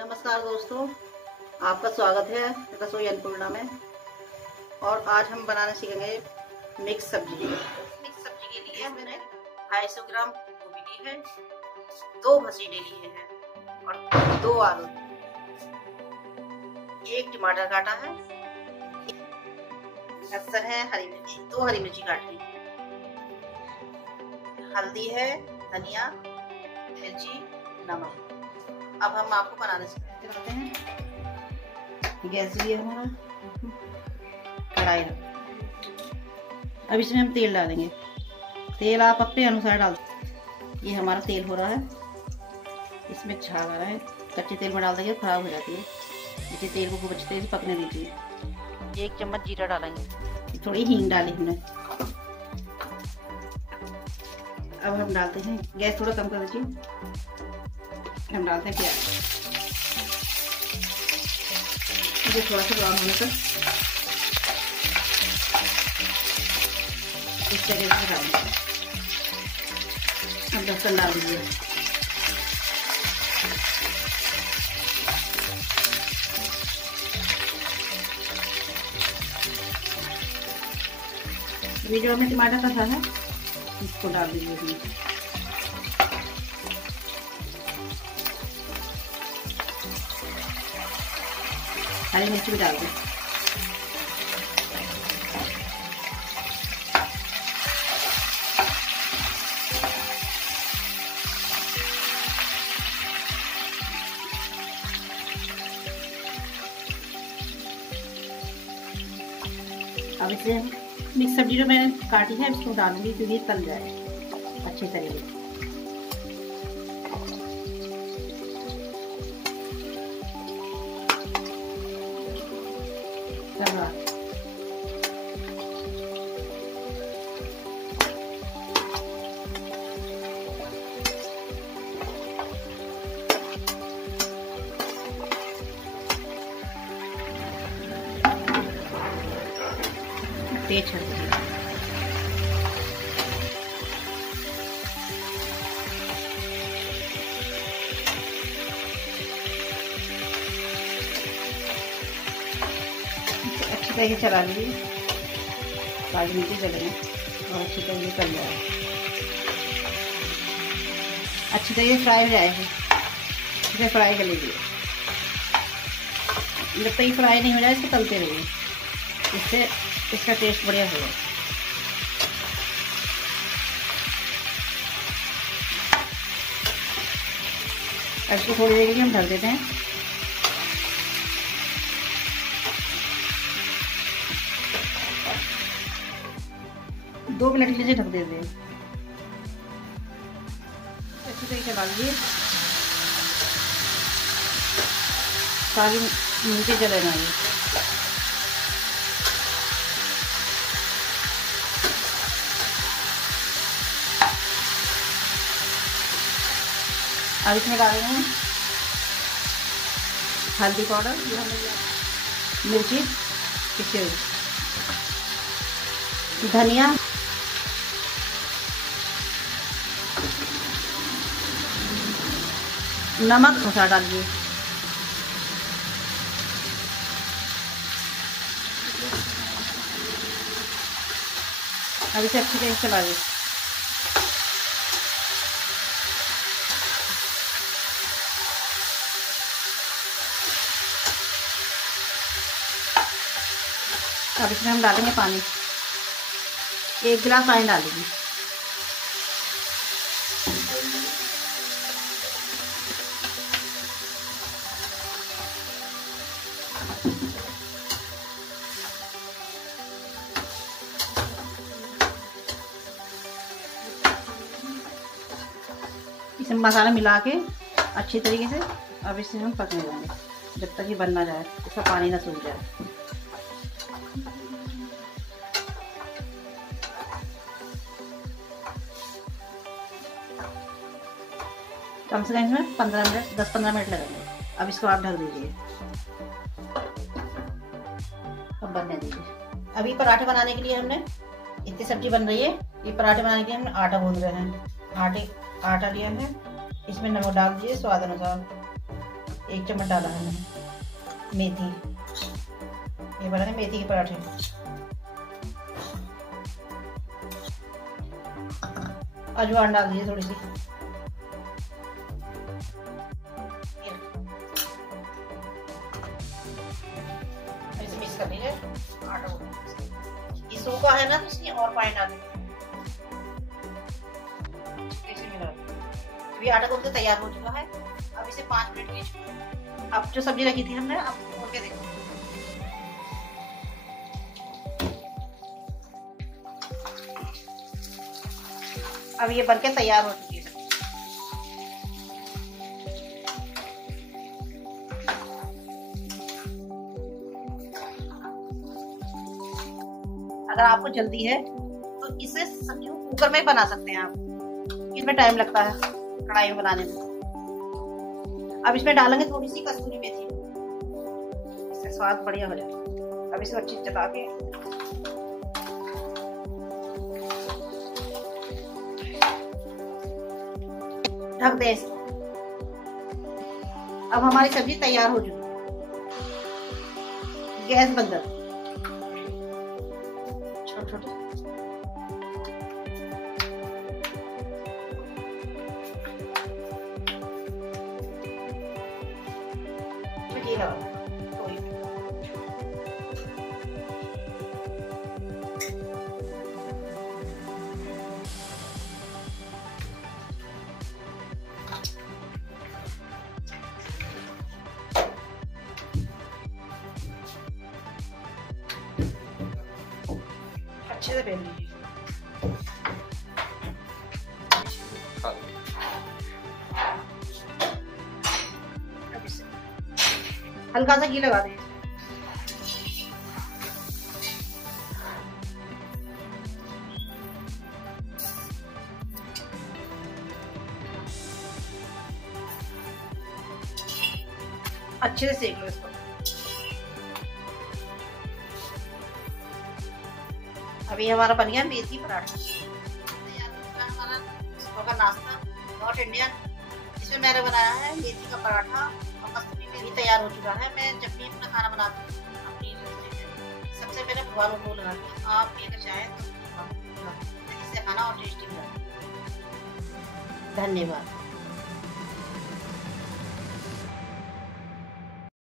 नमस्कार दोस्तों, आपका स्वागत है रसोई अन्नपूर्णा में। और आज हम बनाना सीखेंगे मिक्स सब्जी। मिक्स सब्जी के लिए मैंने 250 ग्राम गोभी ली है, 2 भसीडे लिए हैं और 2 आलू, 1 टमाटर काटा है, लहसुन है, हरी मिर्ची 2 हरी मिर्ची काटी, हल्दी है, धनिया, मिर्ची, नमक। अब हम आपको बनाने सिखाते हैं। गैस भी है हमारा, कढ़ाई रख। अब इसमें हम तेल डालेंगे। तेल आप अपने अनुसार डाल। ये हमारा तेल हो रहा है, इसमें छाग आ रहा है। कच्चे तेल में डाल देंगे खराब हो जाती है, इसलिए तेल को खूब अच्छे तेल से पकने दीजिए। 1 चम्मच जीरा डालेंगे, थोड़ी हींग डाली हमने। अब हम डालते हैं, गैस थोड़ा कम कर दीजिए। हम डालते हैं प्याज, मुझे थोड़ा सा ब्राउन होने तक इस तरीके से डालेंगे। अब लहसुन डाल दीजिए। ये जो हमने टमाटर कसा है इसको डाल दीजिए। हरी मिर्च भी डाल दें। अब इसे मिक्स सब्जी जो मैंने काटी है इसको डालूंगी क्योंकि ये तल जाए अच्छे तरीके से। तेज कर दीजिए। अच्छी तरह से चला लीजिए, काली मिर्ची जलेंगे और अच्छी तरह से तल जाए, अच्छी तरह से फ्राई हो जाएगी। इसे फ्राई कर लीजिए, जब तक ये फ्राई नहीं हो जाए इसको तलते रहिए, इससे इसका टेस्ट बढ़िया होगा। इसको थोड़ी देर के लिए हम ढक देते हैं। दो मिनट के लिए ढक देते हैं। अच्छी तरीके से डाल दिए ताकि नीचे जले ना। अब इसमें डालेंगे हल्दी पाउडर, मिर्ची पिसी हुई, धनिया, नमक थोड़ा डालिए। अब इसे अच्छी तरह से चला लीजिए। अब इसमें हम डालेंगे पानी, 1 गिलास पानी डालेंगे। इसमें मसाला मिला के अच्छी तरीके से अब इसे हम पकने देंगे जब तक ये बन ना जाए, इसका पानी ना सूख जाए। कम से कम इसमें 10-15 मिनट लगेंगे। अब इसको आप ढक दीजिए, अब बनने दीजिए। अभी पराठे बनाने के लिए हमने इतनी सब्जी बन रही है, ये पराठे बनाने के लिए हमने आटा गूंद रहे हैं। आटा लिया है, इसमें नमक डाल दीजिए स्वाद अनुसार, 1 चम्मच डाला है मैंने मेथी। ये बना है मेथी के पराठे। अजवाइन डाल दीजिए थोड़ी सी। ऐसे मिक्स कर लीजिए आटा। ये सूखा है ना तो इसलिए और पानी डाल दीजिए। अभी आटा गूंथ के तैयार हो चुका है। अब इसे 5 मिनट के लिए, अब जो सब्जी रखी थी हमने, अब खोल के देखो। अब ये बनके तैयार हो चुकी है। अगर आपको जल्दी है तो इसे सब्जी को कुकर में बना सकते हैं आप, इसमें टाइम लगता है कढ़ाई में बनाने में। अब इसमें डालेंगे थोड़ी सी कसूरी मेथी, इससे स्वाद बढ़िया हो जाएगा। अब इसे अच्छी चला के ढक दें इसको। अब हमारी सब्जी तैयार हो चुकी है। गैस बंद कर। छोटे छोटे अच्छे से बेल लीजिए। हल्का सा घी लगा दें। अच्छे से सेक लो इसको। अभी हमारा बन गया मेथी पराठा। हमारा सुबह का नाश्ता नॉर्थ इंडियन, इसमें मैंने बनाया है मेथी का पराठा और कस्तूरी मेथी तैयार हो चुका है। मैं जब भी अपना खाना बनाती हूँ अपनी सबसे पहले भगवान को लगाती हूँ। आप भी अगर चाहें तो इससे खाना और टेस्टी बना। धन्यवाद।